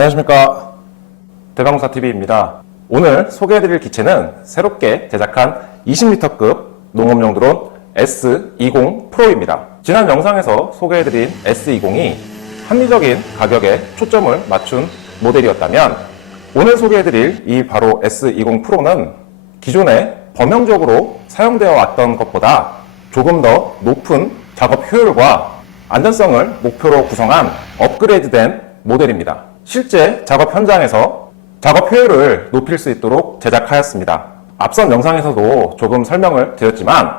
안녕하십니까, 대방사TV입니다. 오늘 소개해드릴 기체는 새롭게 제작한 20L급 농업용 드론 S20 프로입니다. 지난 영상에서 소개해드린 S20이 합리적인 가격에 초점을 맞춘 모델이었다면, 오늘 소개해드릴 이 바로 S20 프로는 기존에 범용적으로 사용되어 왔던 것보다 조금 더 높은 작업 효율과 안전성을 목표로 구성한 업그레이드된 모델입니다. 실제 작업 현장에서 작업 효율을 높일 수 있도록 제작하였습니다. 앞선 영상에서도 조금 설명을 드렸지만,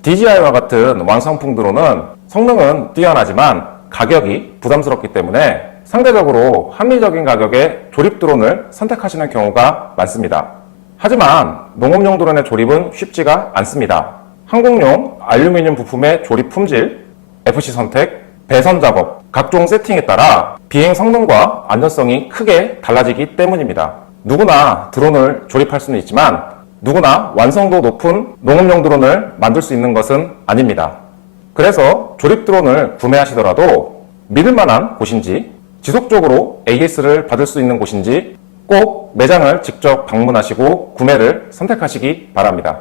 DJI와 같은 완성품 드론은 성능은 뛰어나지만 가격이 부담스럽기 때문에 상대적으로 합리적인 가격의 조립 드론을 선택하시는 경우가 많습니다. 하지만 농업용 드론의 조립은 쉽지가 않습니다. 항공용 알루미늄 부품의 조립 품질, FC 선택, 배선 작업, 각종 세팅에 따라 비행 성능과 안전성이 크게 달라지기 때문입니다. 누구나 드론을 조립할 수는 있지만 누구나 완성도 높은 농업용 드론을 만들 수 있는 것은 아닙니다. 그래서 조립 드론을 구매하시더라도 믿을 만한 곳인지, 지속적으로 AS를 받을 수 있는 곳인지 꼭 매장을 직접 방문하시고 구매를 선택하시기 바랍니다.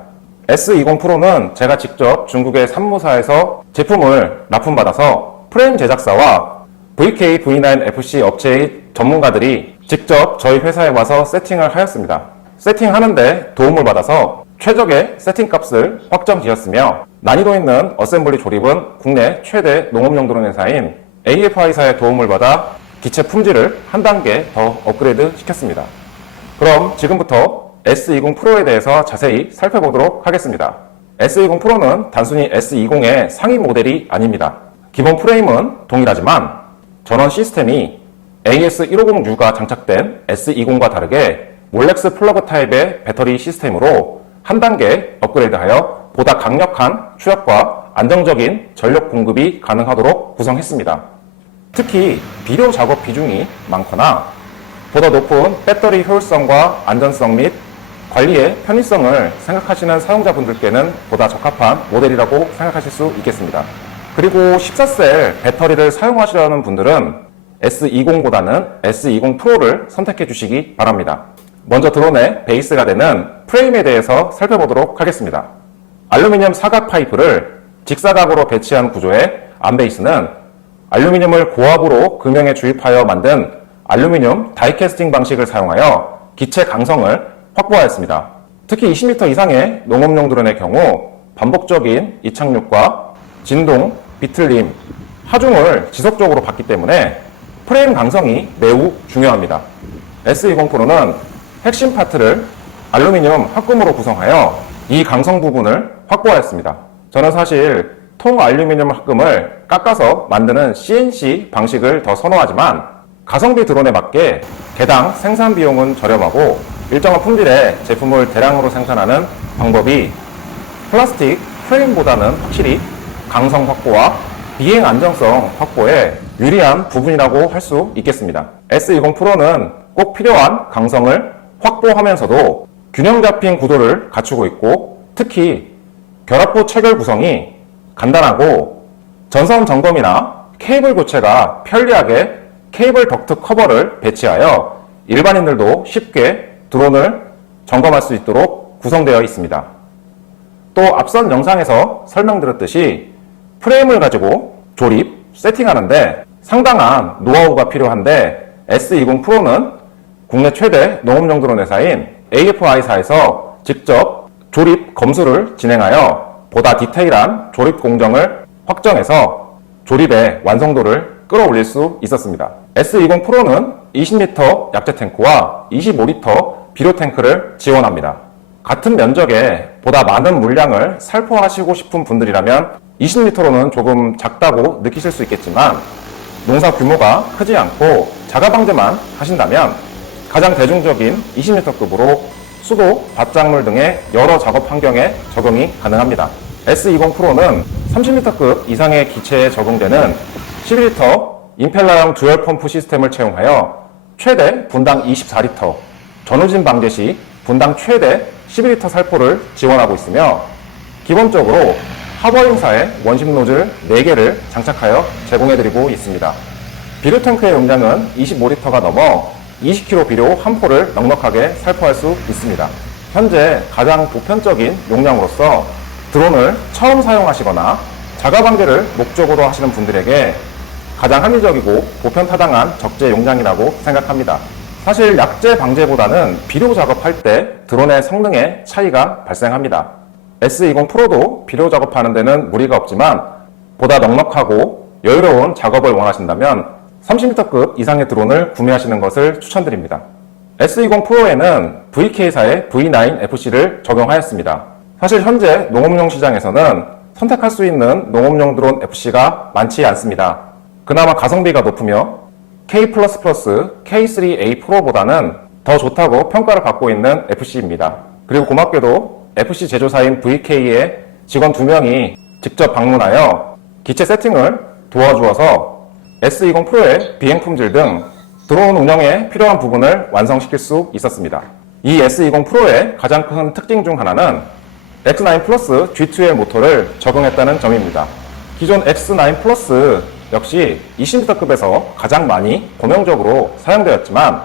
S20 프로는 제가 직접 중국의 산무사에서 제품을 납품받아서 프레임 제작사와 VK V9FC 업체의 전문가들이 직접 저희 회사에 와서 세팅을 하였습니다. 세팅하는데 도움을 받아서 최적의 세팅 값을 확정 지었으며, 난이도 있는 어셈블리 조립은 국내 최대 농업용 드론 회사인 AFI사의 도움을 받아 기체 품질을 한 단계 더 업그레이드 시켰습니다. 그럼 지금부터 S20 프로에 대해서 자세히 살펴보도록 하겠습니다. S20 프로는 단순히 S20의 상위 모델이 아닙니다. 기본 프레임은 동일하지만 전원 시스템이 AS150U가 장착된 S20과 다르게 몰렉스 플러그 타입의 배터리 시스템으로 한 단계 업그레이드하여 보다 강력한 추력과 안정적인 전력 공급이 가능하도록 구성했습니다. 특히 비료 작업 비중이 많거나 보다 높은 배터리 효율성과 안전성 및 관리의 편의성을 생각하시는 사용자분들께는 보다 적합한 모델이라고 생각하실 수 있겠습니다. 그리고 14셀 배터리를 사용하시려는 분들은 S20보다는 S20 프로를 선택해 주시기 바랍니다. 먼저 드론의 베이스가 되는 프레임에 대해서 살펴보도록 하겠습니다. 알루미늄 사각 파이프를 직사각으로 배치한 구조의 암베이스는 알루미늄을 고압으로 금형에 주입하여 만든 알루미늄 다이캐스팅 방식을 사용하여 기체 강성을 확보하였습니다. 특히 20m 이상의 농업용 드론의 경우 반복적인 이착륙과 진동, 비틀림, 하중을 지속적으로 받기 때문에 프레임 강성이 매우 중요합니다. S20 프로는 핵심 파트를 알루미늄 합금으로 구성하여 이 강성 부분을 확보하였습니다. 저는 사실 통 알루미늄 합금을 깎아서 만드는 CNC 방식을 더 선호하지만, 가성비 드론에 맞게 개당 생산 비용은 저렴하고 일정한 품질의 제품을 대량으로 생산하는 방법이 플라스틱 프레임보다는 확실히 강성 확보와 비행 안정성 확보에 유리한 부분이라고 할 수 있겠습니다. S20 프로는 꼭 필요한 강성을 확보하면서도 균형 잡힌 구도를 갖추고 있고, 특히 결합부 체결 구성이 간단하고 전선 점검이나 케이블 교체가 편리하게 케이블 덕트 커버를 배치하여 일반인들도 쉽게 드론을 점검할 수 있도록 구성되어 있습니다. 또 앞선 영상에서 설명드렸듯이 프레임을 가지고 조립, 세팅하는데 상당한 노하우가 필요한데, S20 프로는 국내 최대 농업용 드론 회사인 AFI사에서 직접 조립 검수를 진행하여 보다 디테일한 조립 공정을 확정해서 조립의 완성도를 끌어올릴 수 있었습니다. S20 프로는 20L 약재 탱크와 25L 비료 탱크를 지원합니다. 같은 면적에 보다 많은 물량을 살포하시고 싶은 분들이라면 20L로는 조금 작다고 느끼실 수 있겠지만, 농사 규모가 크지 않고 자가 방제만 하신다면 가장 대중적인 20L급으로 수도, 밭작물 등의 여러 작업 환경에 적용이 가능합니다. S20 프로는 30L급 이상의 기체에 적용되는 11L 임펠러형 듀얼 펌프 시스템을 채용하여 최대 분당 24L, 전후진 방제 시 분당 최대 11L 살포를 지원하고 있으며, 기본적으로 하버링사의 원심 노즐 4개를 장착하여 제공해드리고 있습니다. 비료 탱크의 용량은 25L가 넘어 20kg 비료 한 포를 넉넉하게 살포할 수 있습니다. 현재 가장 보편적인 용량으로서 드론을 처음 사용하시거나 자가 방제를 목적으로 하시는 분들에게 가장 합리적이고 보편타당한 적재 용량이라고 생각합니다. 사실 약재 방제보다는 비료 작업할 때 드론의 성능에 차이가 발생합니다. S20 프로도 비료 작업하는 데는 무리가 없지만 보다 넉넉하고 여유로운 작업을 원하신다면 30m급 이상의 드론을 구매하시는 것을 추천드립니다. S20 프로에는 VK사의 V9FC를 적용하였습니다. 사실 현재 농업용 시장에서는 선택할 수 있는 농업용 드론 FC가 많지 않습니다. 그나마 가성비가 높으며 K++, K3A 프로보다는 더 좋다고 평가를 받고 있는 FC입니다. 그리고 고맙게도 FC 제조사인 VK의 직원 2명이 직접 방문하여 기체 세팅을 도와주어서 S20 프로의 비행 품질 등 드론 운영에 필요한 부분을 완성시킬 수 있었습니다. 이 S20 프로의 가장 큰 특징 중 하나는 X9 플러스 G2L 모터를 적용했다는 점입니다. 기존 X9 플러스 역시 20m급에서 가장 많이 고명적으로 사용되었지만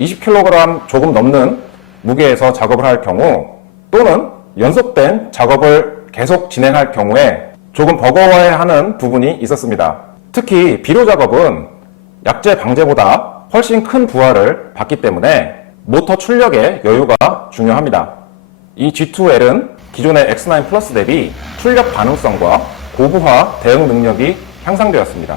20kg 조금 넘는 무게에서 작업을 할 경우 또는 연속된 작업을 계속 진행할 경우에 조금 버거워해하는 부분이 있었습니다. 특히 비료 작업은 약재 방제보다 훨씬 큰 부하를 받기 때문에 모터 출력의 여유가 중요합니다. 이 G2L은 기존의 X9 플러스 대비 출력 가능성과 고부하 대응 능력이 향상되었습니다.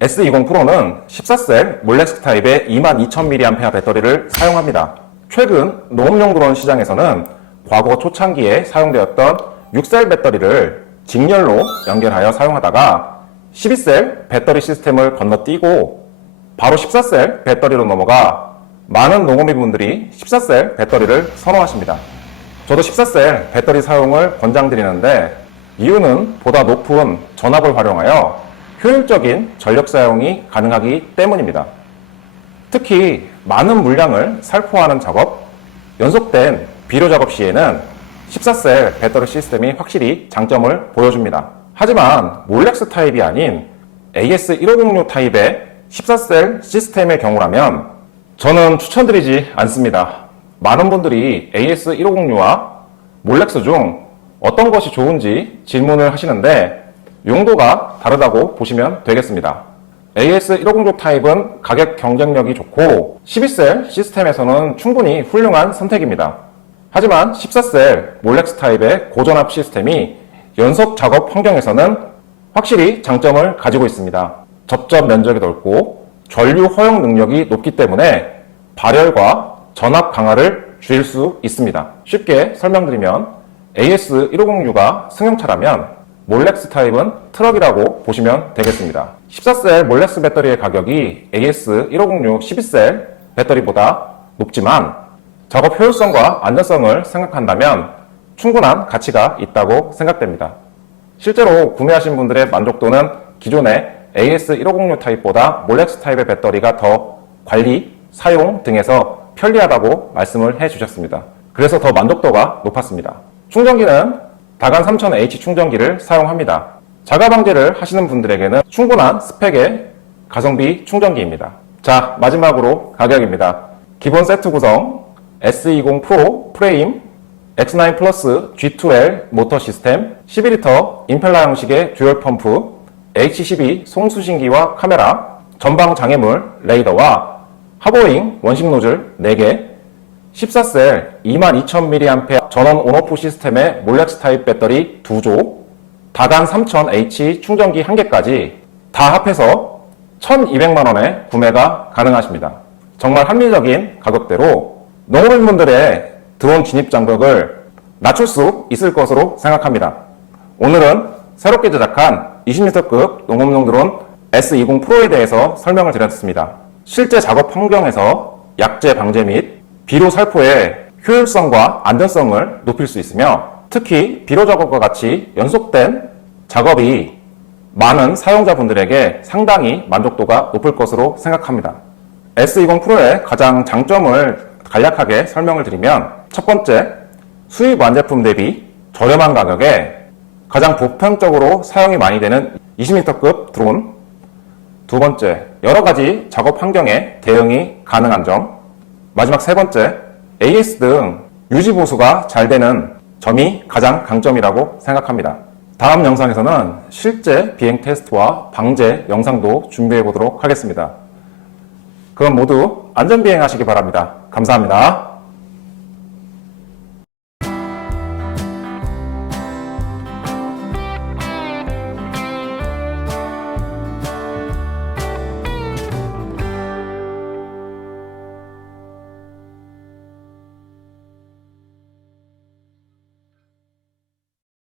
S20 프로는 14셀 몰렉스 타입의 22,000mAh 배터리를 사용합니다. 최근 농업용 드론 시장에서는 과거 초창기에 사용되었던 6셀 배터리를 직렬로 연결하여 사용하다가 12셀 배터리 시스템을 건너뛰고 바로 14셀 배터리로 넘어가 많은 농업인분들이 14셀 배터리를 선호하십니다. 저도 14셀 배터리 사용을 권장드리는데 이유는 보다 높은 전압을 활용하여 효율적인 전력 사용이 가능하기 때문입니다. 특히 많은 물량을 살포하는 작업, 연속된 비료 작업 시에는 14셀 배터리 시스템이 확실히 장점을 보여줍니다. 하지만 몰렉스 타입이 아닌 AS1506 타입의 14셀 시스템의 경우라면 저는 추천드리지 않습니다. 많은 분들이 AS1506와 몰렉스 중 어떤 것이 좋은지 질문을 하시는데 용도가 다르다고 보시면 되겠습니다. AS1506 타입은 가격 경쟁력이 좋고 12셀 시스템에서는 충분히 훌륭한 선택입니다. 하지만 14셀 몰렉스 타입의 고전압 시스템이 연속 작업 환경에서는 확실히 장점을 가지고 있습니다. 접점 면적이 넓고 전류 허용 능력이 높기 때문에 발열과 전압 강화를 줄일 수 있습니다. 쉽게 설명드리면 AS1506가 승용차라면 몰렉스 타입은 트럭이라고 보시면 되겠습니다. 14셀 몰렉스 배터리의 가격이 AS1506 12셀 배터리보다 높지만 작업 효율성과 안전성을 생각한다면 충분한 가치가 있다고 생각됩니다. 실제로 구매하신 분들의 만족도는 기존의 AS1506 타입보다 몰렉스 타입의 배터리가 더 관리, 사용 등에서 편리하다고 말씀을 해주셨습니다. 그래서 더 만족도가 높았습니다. 충전기는 다간 3000H 충전기를 사용합니다. 자가 방제를 하시는 분들에게는 충분한 스펙의 가성비 충전기입니다. 자, 마지막으로 가격입니다. 기본 세트 구성 S20 프로 프레임, X9 플러스 G2L 모터 시스템, 12L 임펠러 형식의 듀얼 펌프, H12 송수신기와 카메라, 전방 장애물 레이더와 하보잉 원식 노즐 4개, 14셀 22,000mAh 전원 온오프 시스템의 몰렉스 타입 배터리 2조, 다간 3000H 충전기 1개까지 다 합해서 1,200만원에 구매가 가능하십니다. 정말 합리적인 가격대로 농업인분들의 드론 진입 장벽을 낮출 수 있을 것으로 생각합니다. 오늘은 새롭게 제작한 20m급 농업용 드론 S20 프로에 대해서 설명을 드렸습니다. 실제 작업 환경에서 약재 방제 및 비료 살포의 효율성과 안전성을 높일 수 있으며 특히 비료 작업과 같이 연속된 작업이 많은 사용자분들에게 상당히 만족도가 높을 것으로 생각합니다. S20 프로의 가장 장점을 간략하게 설명을 드리면 첫 번째, 수입 완제품 대비 저렴한 가격에 가장 보편적으로 사용이 많이 되는 20m급 드론, 두 번째, 여러 가지 작업 환경에 대응이 가능한 점. 마지막 세 번째, AS 등 유지 보수가 잘 되는 점이 가장 강점이라고 생각합니다. 다음 영상에서는 실제 비행 테스트와 방제 영상도 준비해 보도록 하겠습니다. 그럼 모두 안전비행 하시기 바랍니다. 감사합니다.